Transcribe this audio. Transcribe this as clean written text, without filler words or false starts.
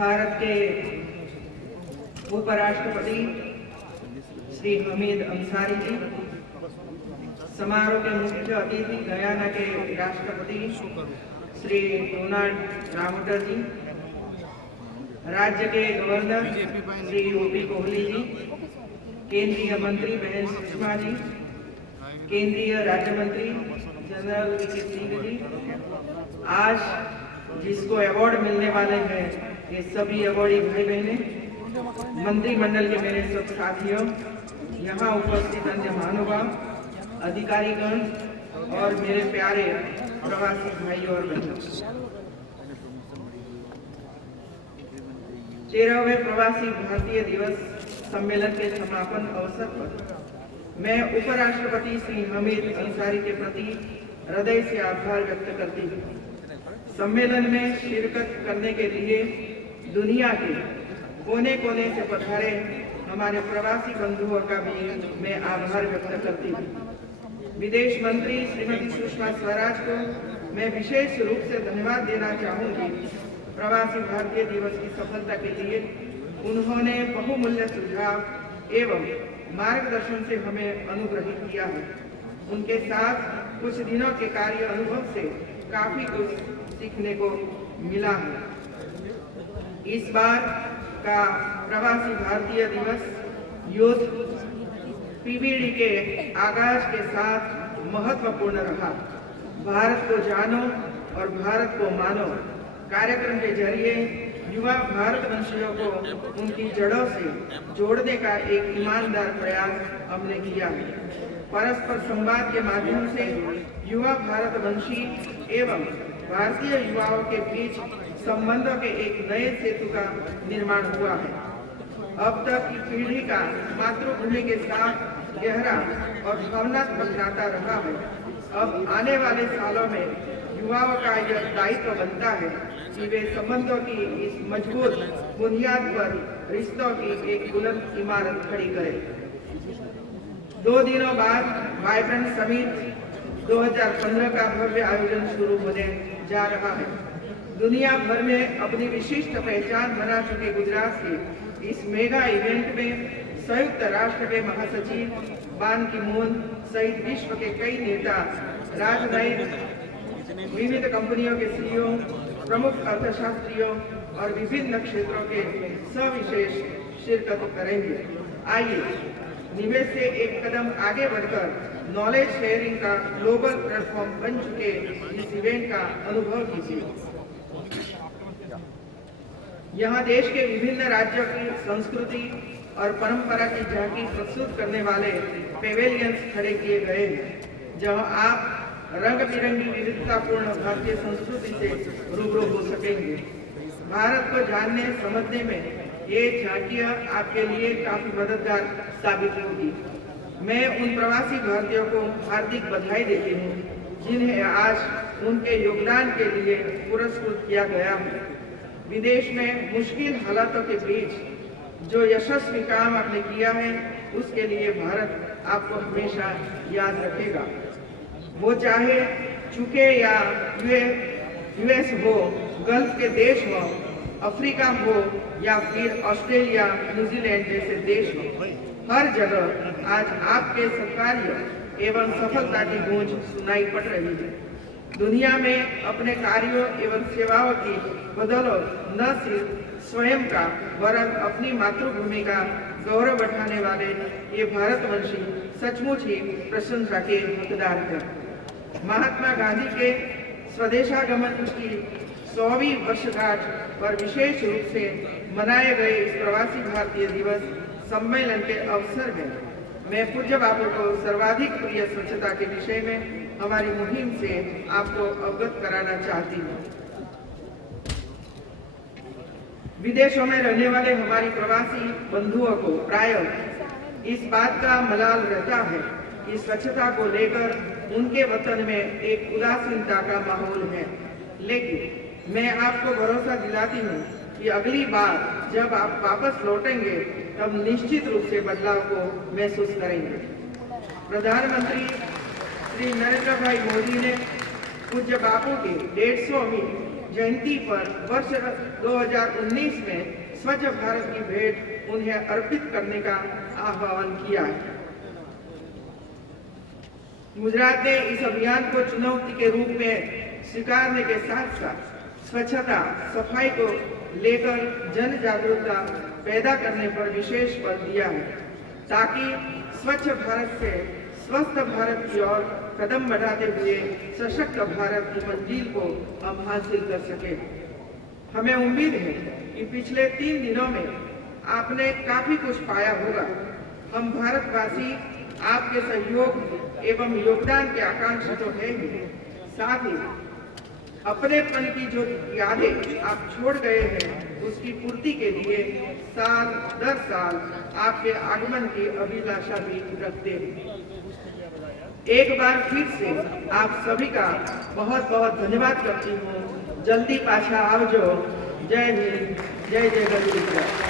भारत के उपराष्ट्रपति श्री हमीद अंसारी जी, समारोह के मुख्य अतिथि गयाना के राष्ट्रपति श्री डोनाल्ड रामोटर जी, राज्य के गवर्नर श्री ओपी कोहली जी, केंद्रीय मंत्री बहन सुषमा जी, केंद्रीय राज्य मंत्री जनरल वीके सिंह जी, आज जिसको अवार्ड मिलने वाले हैं ये सभी अवार्डी भाई बहने, मंत्रिमंडल के मेरे सब साथियों, यहाँ उपस्थित अन्य महानुभाव, अधिकारीगण और मेरे प्यारे प्रवासी भाइयों और बहनों, 13वें प्रवासी भारतीय दिवस सम्मेलन के समापन अवसर पर मैं उपराष्ट्रपति श्री हमीद अंसारी के प्रति हृदय से आभार व्यक्त करती हूँ। सम्मेलन में शिरकत करने के लिए दुनिया के कोने कोने से पधारे हमारे प्रवासी बंधुओं का भी मैं आभार व्यक्त करती हूँ। विदेश मंत्री श्रीमती सुषमा स्वराज को मैं विशेष रूप से धन्यवाद देना चाहूंगी। प्रवासी भारतीय दिवस की सफलता के लिए उन्होंने बहुमूल्य सुझाव एवं मार्गदर्शन से हमें अनुग्रहित किया है। उनके साथ कुछ दिनों के कार्य अनुभव से काफी कुछ सीखने को मिला है। इस बार का प्रवासी भारतीय दिवस यूथ पीवीडी के आगाज के साथ महत्वपूर्ण रहा। भारत को जानो और भारत को मानो कार्यक्रम के जरिए युवा भारतवंशियों को उनकी जड़ों से जोड़ने का एक ईमानदार प्रयास हमने किया है। परस्पर संवाद के माध्यम से युवा भारतवंशी एवं भारतीय युवाओं के बीच संबंधों के एक नए सेतु का निर्माण हुआ है। अब तक की पीढ़ी का मातृभूमि के साथ गहरा और भावनात्मक नाता रहा है। अब आने वाले सालों में युवाओं का यह दायित्व बनता है कि वे संबंधों की इस मजबूत बुनियाद पर रिश्तों की एक बुलंद इमारत खड़ी करें। 2 दिनों बाद वाइब्रेंट समिट 2015 का भव्य आयोजन शुरू होने जा रहा है। दुनिया भर में अपनी विशिष्ट पहचान बना चुके गुजरात के इस मेगा इवेंट में संयुक्त राष्ट्र के महासचिव बान की मून सहित विश्व के कई नेता, राजनयिक, विविध कंपनियों के सीईओ, प्रमुख अर्थशास्त्रियों और विभिन्न क्षेत्रों के सविशेष शिरकत करेंगे। आइए निवेश से एक कदम आगे बढ़कर नॉलेज शेयरिंग का ग्लोबल प्लेटफॉर्म बन चुके इस इवेंट का अनुभव कीजिए। यहाँ देश के विभिन्न राज्यों की संस्कृति और परंपरा की झांकी प्रस्तुत करने वाले पेवेलियंस खड़े किए गए हैं, जहाँ आप रंग बिरंगी विविधतापूर्ण भारतीय संस्कृति से रूबरू हो सकेंगे। भारत को जानने समझने में ये झांकियाँ आपके लिए काफी मददगार साबित होगी। मैं उन प्रवासी भारतीयों को हार्दिक बधाई देती हूँ जिन्हें आज उनके योगदान के लिए पुरस्कृत किया गया है। विदेश में मुश्किल हालातों के बीच जो यशस्वी काम आपने किया है उसके लिए भारत आपको हमेशा याद रखेगा। वो चाहे चुके या यूएस हो, गल्फ के देश हो, अफ्रीका हो या फिर ऑस्ट्रेलिया, न्यूजीलैंड जैसे देश हो, हर जगह आज आपके सत्कार्य एवं सफलता की गूंज सुनाई पड़ रही है। दुनिया में अपने कार्यों एवं सेवाओं की बदौलत न सिर्फ स्वयं का वरन अपनी मातृभूमि का गौरव बढ़ाने वाले ये भारतवंशी सचमुच ही प्रशंसा के हकदार हैं। महात्मा गांधी के स्वदेशागमन की 100वीं वर्षगांठ पर विशेष रूप से मनाए गए इस प्रवासी भारतीय दिवस सम्मेलन के अवसर में मैं पूज्य बापू को सर्वाधिक प्रिय स्वच्छता के विषय में हमारी मुहिम से आपको अवगत कराना चाहती हूँ। विदेशों में रहने वाले हमारी प्रवासी बंधुओं को प्रायः इस बात का मलाल रहता है कि स्वच्छता को लेकर उनके वतन में एक उदासीनता का माहौल है, लेकिन मैं आपको भरोसा दिलाती हूँ कि अगली बार जब आप वापस लौटेंगे तब निश्चित रूप से बदलाव को महसूस करेंगे। प्रधानमंत्री श्री नरेंद्र भाई मोदी ने पूज्य बापू की 150वीं जयंती पर वर्ष 2019 में स्वच्छ भारत की भेंट उन्हें अर्पित करने का आह्वान किया है। गुजरात ने इस अभियान को चुनौती के रूप में स्वीकारने के साथ साथ स्वच्छता सफाई को लेकर जन जागरूकता पैदा करने पर विशेष बल दिया है, ताकि स्वच्छ भारत से स्वस्थ भारत की ओर कदम बढ़ाते हुए सशक्त भारत की मंजिल को हम हासिल कर सके। हमें उम्मीद है कि पिछले 3 दिनों में आपने काफी कुछ पाया होगा। हम भारतवासी आपके सहयोग एवं योगदान के आकांक्षी तो है ही, साथ ही अपनेपन की जो यादें आप छोड़ गए हैं उसकी पूर्ति के लिए साल दर साल आपके आगमन की अभिलाषा भी रखते हैं। एक बार फिर से आप सभी का बहुत बहुत धन्यवाद करती हूँ। जल्दी पाछा आवजो। जय हिंद, जय जय गढ़ गुजरात।